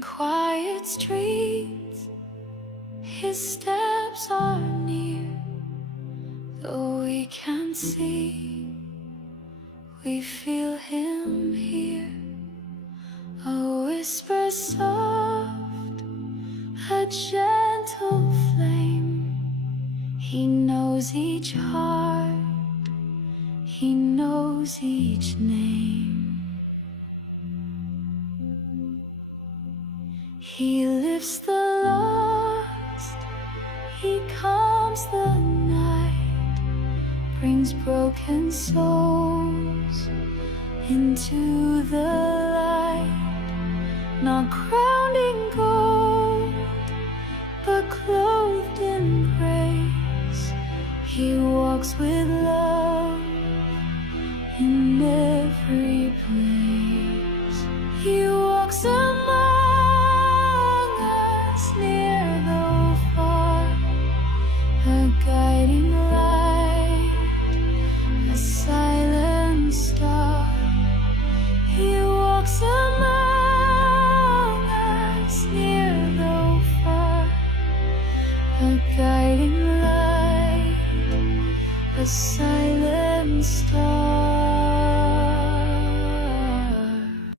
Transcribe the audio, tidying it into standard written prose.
In quiet streets, his steps are near. Though we can't see, we feel him here. A whisper soft, a gentle flame. He knows each heart, he knows each name. He lifts the lost, he calms the night, brings broken souls into the light. Not crowned in gold, but clothed in grace. He walks with love in every place. He walks among us, near though far, a guiding light, a silent star. He walks among us, near though far, a guiding light, a silent star.